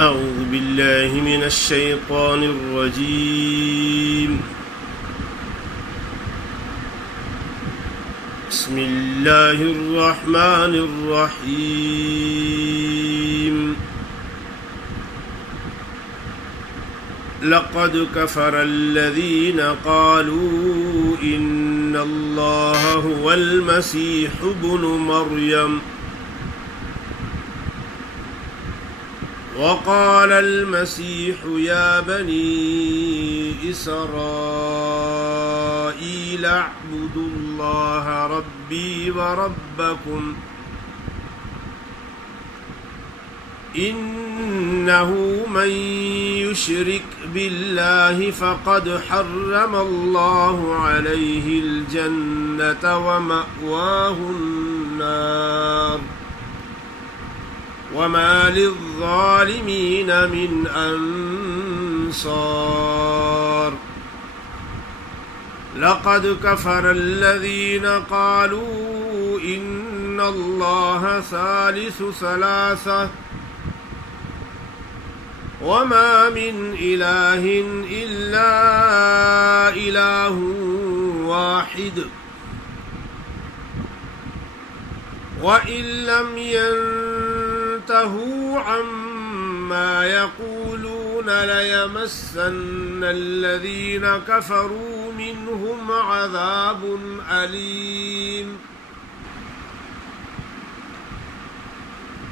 أعوذ بالله من الشيطان الرجيم. بسم الله الرحمن الرحيم. لقد كفر الذين قالوا إن الله هو المسيح ابن مريم وقال المسيح يا بني إسرائيل اعبدوا الله ربي وربكم إنه من يشرك بالله فقد حرم الله عليه الجنة ومأواه النار وما للظالمين من أنصار. لقد كفر الذين قالوا إن الله ثالث ثلاثة وما من إله إلا إله واحد وإن لم ينتهوا عما يقولون ليمسن الذين كفروا منهم عذاب أليم.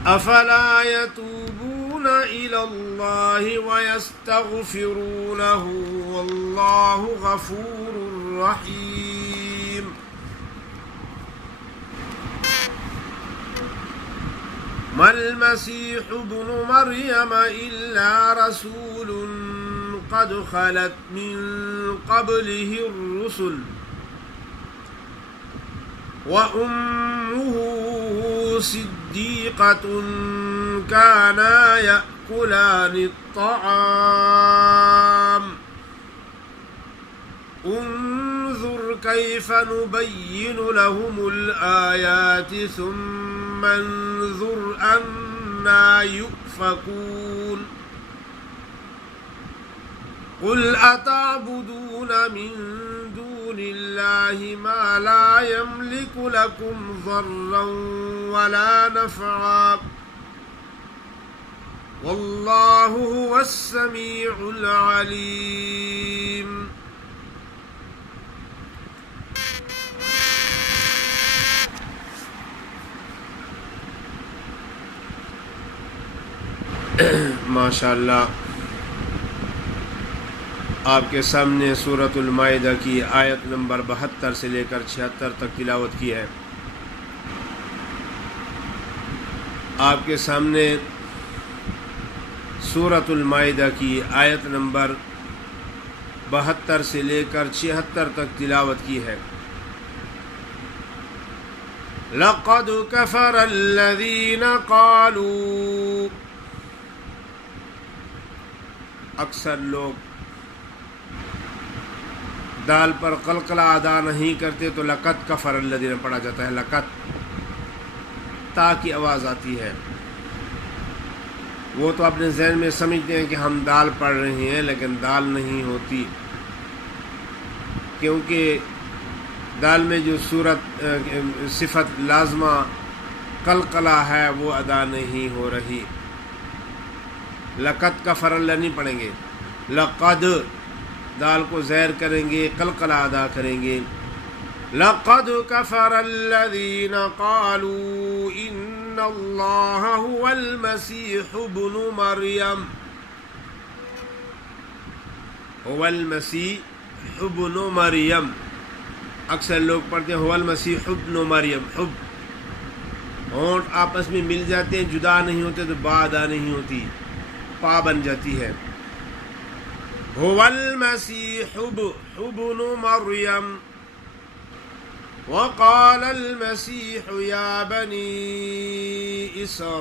أفلا يتوبون إلى الله ويستغفرونه والله غفور رحيم. ما المسيح ابن مريم إلا رسول قد خلت من قبله الرسل وأمه صديقة كانا يأكلان الطعام انظر كيف نبين لهم الآيات ثم انظر أنا يؤفكون. قل أتعبدون من دون الله ما لا يملك لكم ضرا ولا نفعا والله هو السميع العليم. ماشاء اللہ، آپ کے سامنے سورۃ المائدہ کی آیت نمبر 72 سے لے کر 76 تک تلاوت کی ہے. آپ کے سامنے سورۃ المائدہ کی آیت نمبر 72 سے لے کر 76 تک تلاوت کی ہے. لقد كفر الذين قالوا، اکثر لوگ دال پر قلقلہ ادا نہیں کرتے تو لقد کفر الذین پڑھا جاتا ہے. لقد تا کی آواز آتی ہے. وہ تو اپنے ذہن میں سمجھتے ہیں کہ ہم دال پڑھ رہے ہیں، لیکن دال نہیں ہوتی، کیونکہ دال میں جو صفت لازمہ قلقلہ ہے وہ ادا نہیں ہو رہی. لقد کفر اللہ نہیں پڑھیں گے، لقد دال کو زیر کریں گے، قلقلہ ادا کریں گے. لقد كفر الذين قالوا إن الله هو المسيح ابن مريم. هو المسيح ابن مريم، اکثر لوگ پڑھتے ہیں هو المسيح ابن مريم. حب ہونٹ آپس میں مل جاتے ہیں، جدا نہیں ہوتے تو با ادا نہیں ہوتی، پا بن جاتی ہے. هو المسيح ابن مريم وقال المسيح يا بني إسرائيل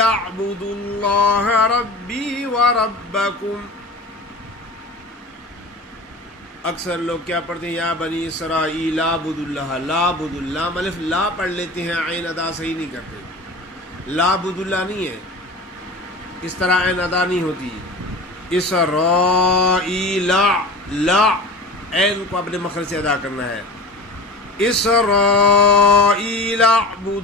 اعبدوا الله ربي وربكم. اکثر لوگ کیا پڑھتے ہیں یا بنی اسرائیل اعبدوا اللہ، لا عبد اللہ الف لا پڑھ لیتے ہیں، عین ادا صحیح نہیں کرتے. لا عبد اللہ نہیں ہے، اس طرح عین ادا نہیں ہوتی. اسرائیل، لا عین کو اپنے مخرج سے ادا کرنا ہے. اسرائیل